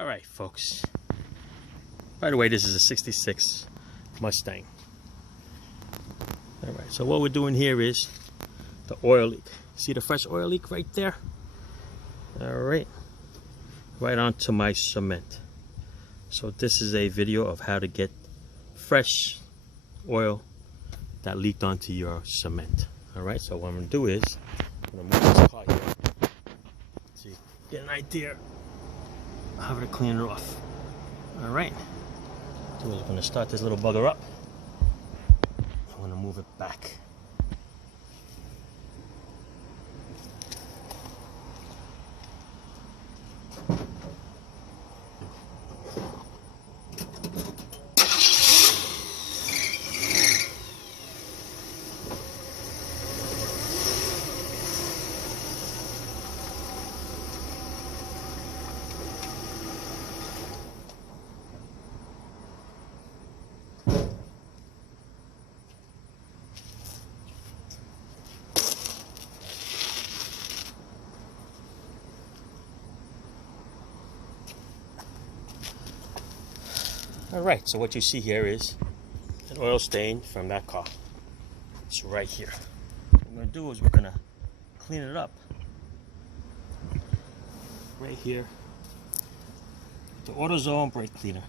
Alright folks, by the way, this is a 66 Mustang. Alright, so what we're doing here is the oil leak. See the fresh oil leak right there? Alright, right onto my cement. So this is a video of how to get fresh oil that leaked onto your cement. Alright, so what I'm going to do is I'm going to move this car here so you get an idea of how to clean it off. Alright, so we're going to start this little bugger up. I'm going to move it back. Alright, so what you see here is an oil stain from that car. It's right here. What we're going to do is we're going to clean it up. Right here. The AutoZone brake cleaner.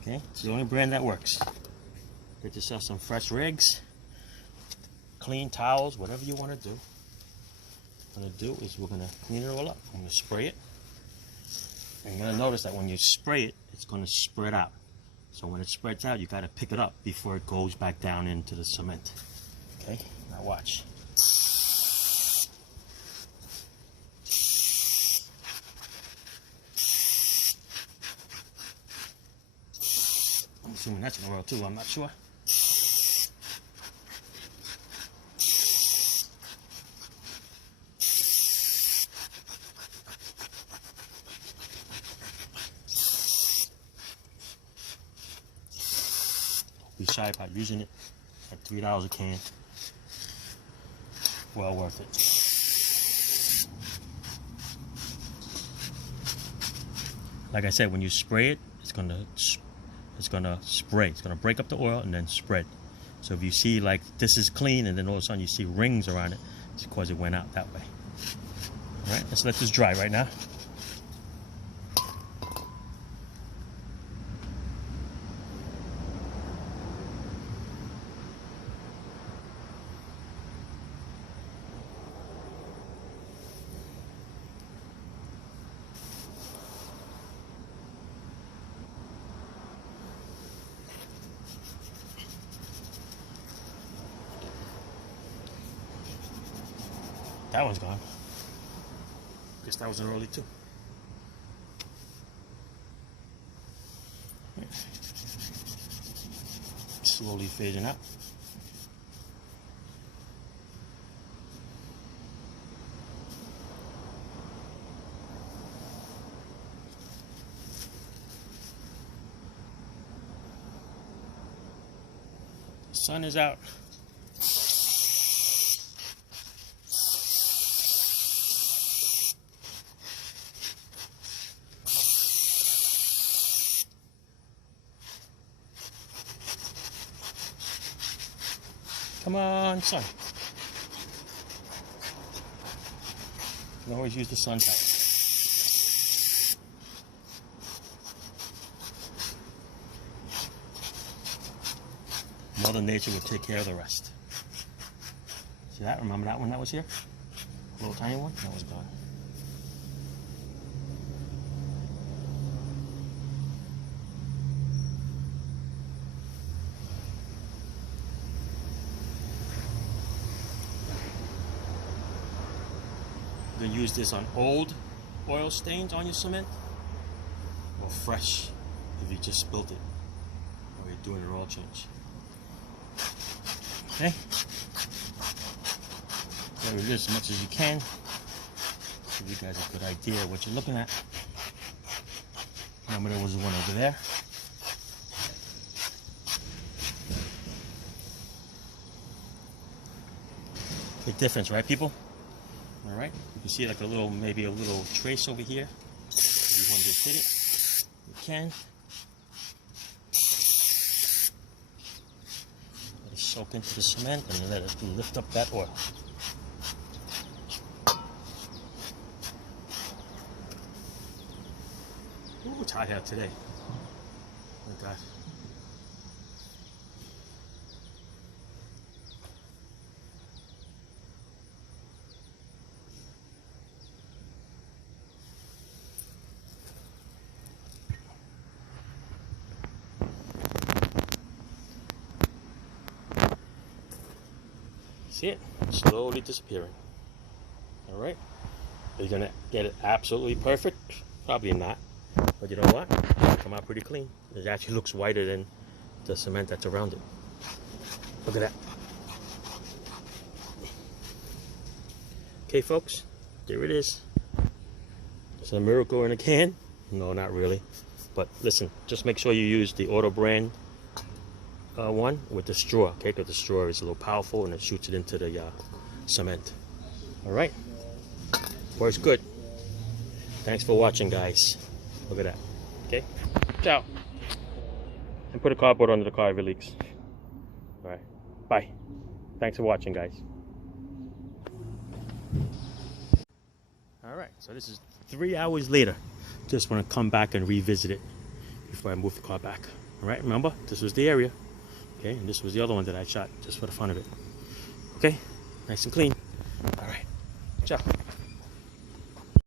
Okay, it's the only brand that works. Get yourself some fresh rigs, clean towels, whatever you want to do. What we're going to do is we're going to clean it all up. I'm going to spray it. And you're going to notice that when you spray it, it's going to spread out. So when it spreads out, you got to pick it up before it goes back down into the cement. Okay, now watch. I'm assuming that's in the oil too, I'm not sure. Be shy about using it at $3 a can. Well worth it. Like I said, when you spray it, it's gonna spray. It's gonna break up the oil and then spread. So if you see like this is clean and then all of a sudden you see rings around it, it's because it went out that way. All right, let's let this dry right now. That one's gone. Guess that was an early too. Slowly fading out. The sun is out. Come on, sun. You can always use the sun type. Mother Nature will take care of the rest. See that? Remember that one that was here? A little tiny one? That was gone. You can use this on old oil stains on your cement or fresh if you just spilled it or you're doing an oil change. Okay? There it is as much as you can. Give you guys a good idea of what you're looking at. Remember there was one over there. Big difference, right, people? All right, you can see like a little, maybe a little trace over here. Maybe one just hit it. You can. Let it soak into the cement and let it lift up that oil. Ooh, it's hot out today. Oh my God. See it? Slowly disappearing. Alright? Are you gonna get it absolutely perfect? Probably not. But you know what? It'll come out pretty clean. It actually looks whiter than the cement that's around it. Look at that. Okay, folks, there it is. It's a miracle in a can. No, not really. But listen, just make sure you use the Auto brand one with the straw, okay? Because the straw is a little powerful and it shoots it into the cement. All right, works good. Thanks for watching, guys. Look at that. Okay, ciao. And put a cardboard under the car if it leaks. All right, bye. Thanks for watching, guys. All right, so this is 3 hours later. Just want to come back and revisit it before I move the car back. All right, remember, this was the area. Okay, and this was the other one that I shot just for the fun of it. Okay, nice and clean. All right, ciao.